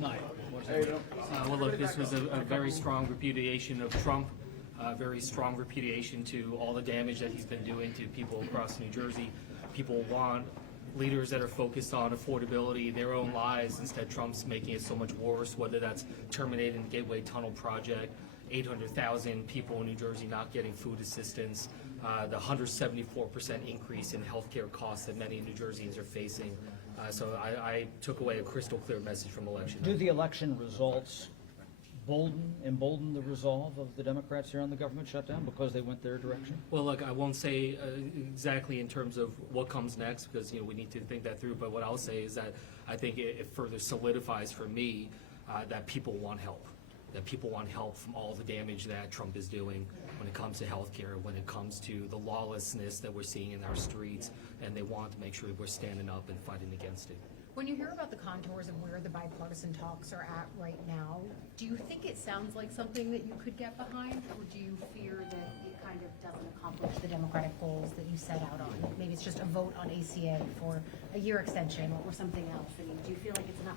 last night. Well, look, this was a very strong repudiation of Trump, a very strong repudiation to all the damage that he's been doing to people across New Jersey. People want leaders that are focused on affordability, their own lives. Instead, Trump's making it so much worse, whether that's terminating the Gateway Tunnel project, 800,000 people in New Jersey not getting food assistance, the 174% increase in healthcare costs that many New Jerseyans are facing. So I took away a crystal clear message from election night. Do the election results embolden the resolve of the Democrats here on the government shutdown because they went their direction? Well, look, I won't say exactly in terms of what comes next because we need to think that through. But what I'll say is that I think it further solidifies for me that people want help. That people want help from all the damage that Trump is doing when it comes to healthcare, when it comes to the lawlessness that we're seeing in our streets, and they want to make sure that we're standing up and fighting against it. When you hear about the contours of where the bipartisan talks are at right now, do you think it sounds like something that you could get behind, or do you fear that it kind of doesn't accomplish the Democratic goals that you set out on? Maybe it's just a vote on ACA for a year extension or something else. I mean, do you feel like it's enough?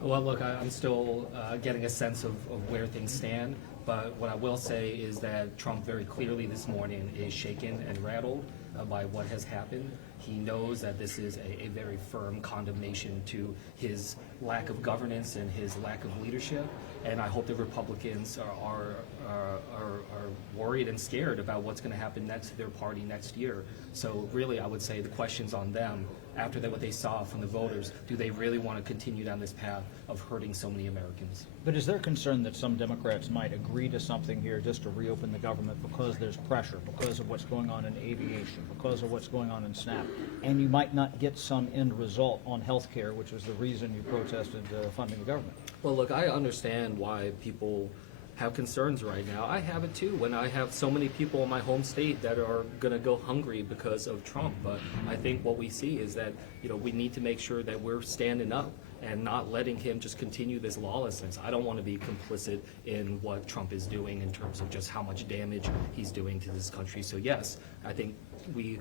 Well, look, I'm still getting a sense of where things stand, but what I will say is that Trump very clearly this morning is shaken and rattled by what has happened. He knows that this is a very firm condemnation to his lack of governance and his lack of leadership, and I hope the Republicans are worried and scared about what's going to happen next to their party next year. So really, I would say the question's on them after what they saw from the voters. Do they really want to continue down this path of hurting so many Americans? But is there concern that some Democrats might agree to something here just to reopen the government because there's pressure, because of what's going on in aviation, because of what's going on in SNAP, and you might not get some end result on health care, which is the reason you protested funding the government? Well, look, I understand why people have concerns right now. I have it too when I have so many people in my home state that are going to go hungry because of Trump. But I think what we see is that we need to make sure that we're standing up and not letting him just continue this lawlessness. I don't want to be complicit in what Trump is doing in terms of just how much damage he's doing to this country. So yes, I think we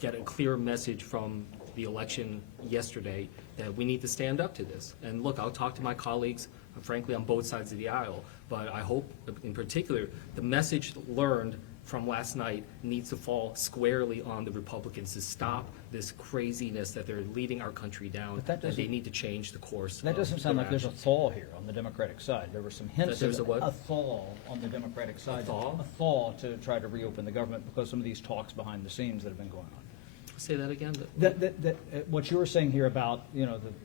get a clear message from the election yesterday that we need to stand up to this. And look, I'll talk to my colleagues, frankly, on both sides of the aisle, but I hope in particular the message learned from last night needs to fall squarely on the Republicans to stop this craziness that they're leading our country down, that they need to change the course. That doesn't sound like there's a thaw here on the Democratic side. There were some hints of a thaw on the Democratic side. A thaw to try to reopen the government because some of these talks behind the scenes that have been going on. Say that again. What you were saying here about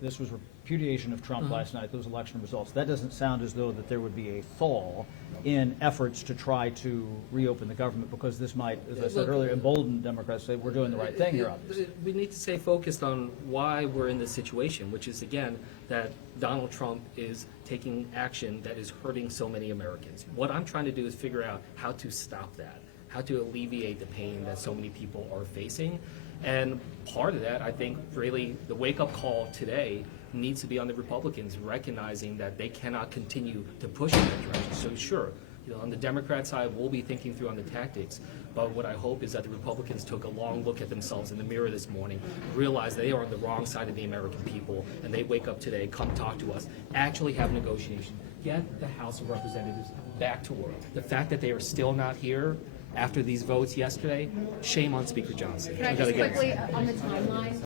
this was repudiation of Trump last night, those election results. That doesn't sound as though that there would be a thaw in efforts to try to reopen the government because this might, as I said earlier, embolden Democrats to say we're doing the right thing here. Obviously, we need to stay focused on why we're in this situation, which is again that Donald Trump is taking action that is hurting so many Americans. What I'm trying to do is figure out how to stop that, how to alleviate the pain that so many people are facing. And part of that, I think, really the wake-up call today needs to be on the Republicans, recognizing that they cannot continue to push in that direction. So sure, on the Democrat side, we'll be thinking through on the tactics, but what I hope is that the Republicans took a long look at themselves in the mirror this morning, realize they are on the wrong side of the American people, and they wake up today, come talk to us, actually have negotiation, get the House of Representatives back to work. The fact that they are still not here after these votes yesterday, shame on Speaker Johnson. Can I just quickly, on the timeline,